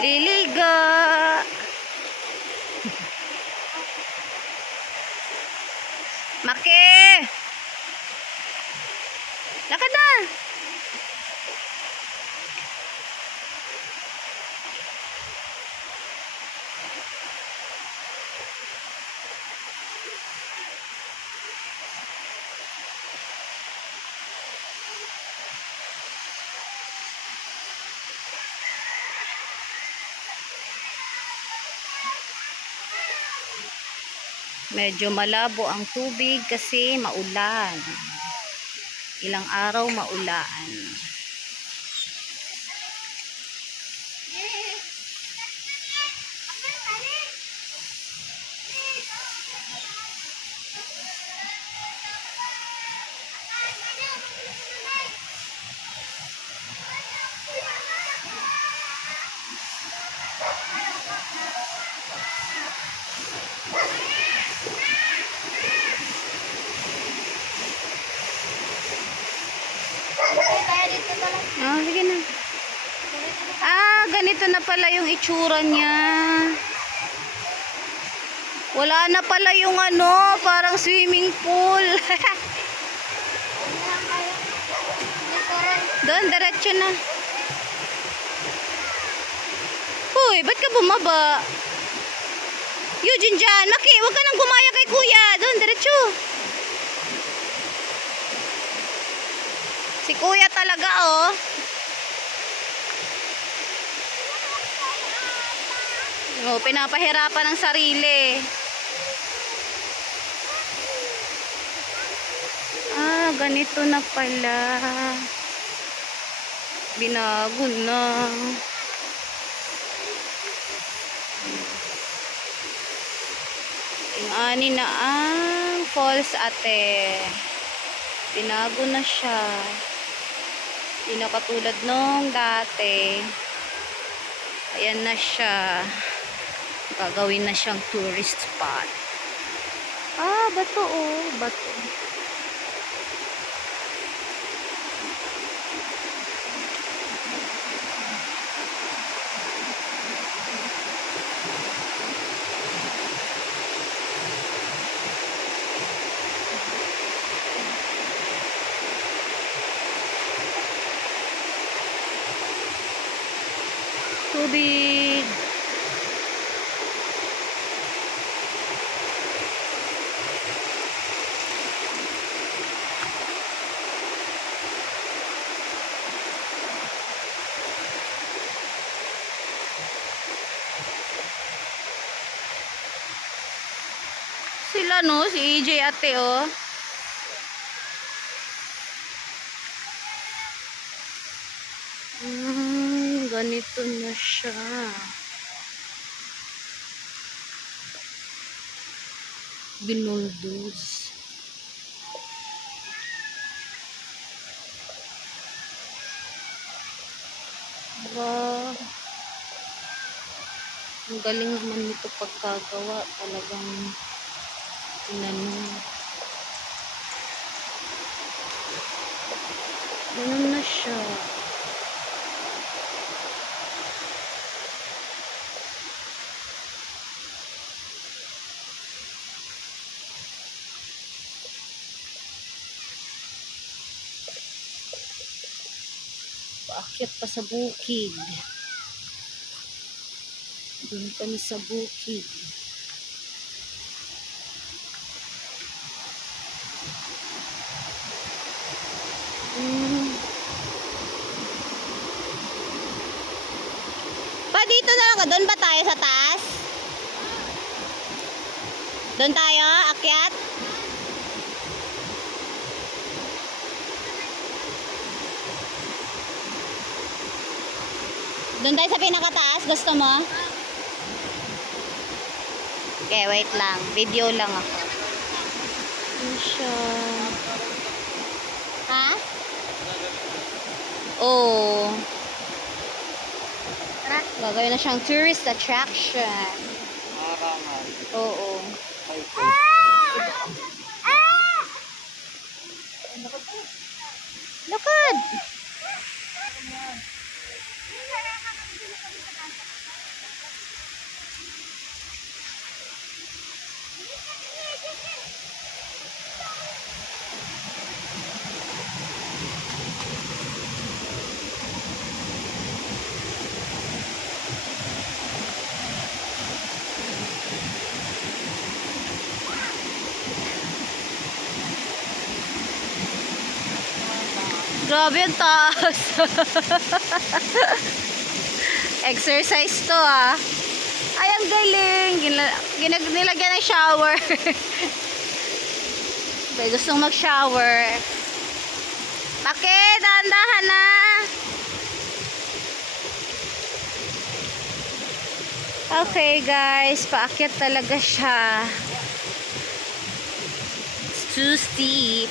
Liliga. Maki! Lakad na! Medyo malabo ang tubig kasi maulan. Ilang araw maulan. Sige na. Ganito na pala yung itsura niya. Wala na pala yung parang swimming pool. Doon, diretso na. Hoy, ba't ka bumaba? Eugene dyan. Maki, huwag ka nang gumaya kay kuya. Doon, diretso. Si kuya talaga, oh. Pinapahirapan ng sarili. Ganito na pala. Binago na. Ani na ang falls ate. Binago na siya. Hindi na katulad nung dati. Ayan na siya. Gagawin na siyang tourist spot. Bato oh. Bato. Tubig. Sila no, si EJ ate oh. Ganito na siya. Binuldos. Ang galing naman nito pagkagawa. Talagang ganun na siya. Paakyat pa sa bukid. Doon kami sa bukid. Dito na lang. Doon ba tayo sa taas? Doon tayo? Akyat? Doon tayo sa pinakataas. Gusto mo? Okay, wait lang. Video lang ako. Ano siya? Ha? Oo. Gagawin na siyang tourist attraction. Oo. Lakad! Grabe ang taas. Exercise to ah. Ay, ang galing. Nilagyan ng shower. May gustong mag-shower. Bakit? Dahan-dahan na. Okay guys, paakyat talaga siya. It's too steep.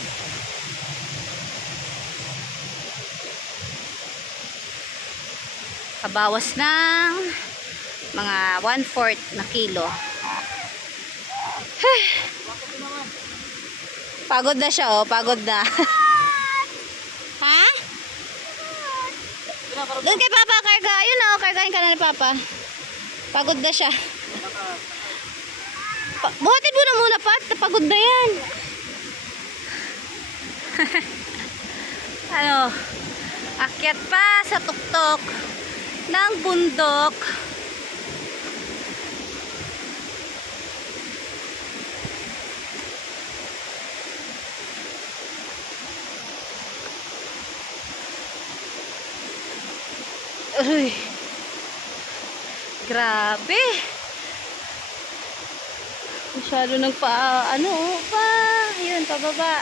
Kabawas ng mga 1/4 na kilo. Pagod na siya oh, pagod na. Ha? Doon kay Papa karga. Yun oh, kargahin ka na ni Papa. Pagod na siya. Buhatin mo na muna, Pat. Pagod na yan. Ano? Akyat pa sa tuktok ng bundok. Uy. Grabe. Masyado nagpa, ano pa, yun, pababa.